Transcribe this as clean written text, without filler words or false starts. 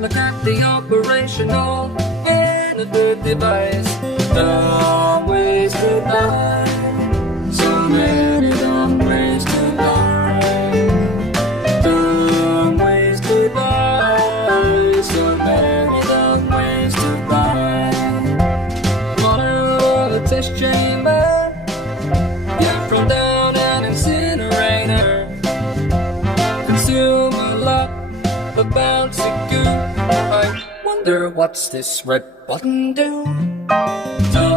Look at the operational and the device. Dumb ways to die. So many dumb ways to die. Dumb ways to die. So many dumb ways to die. Run out of the test chamber. Yeah, from down an incinerator. Consume a lot of bouncy goo. I wonder what's this red button do?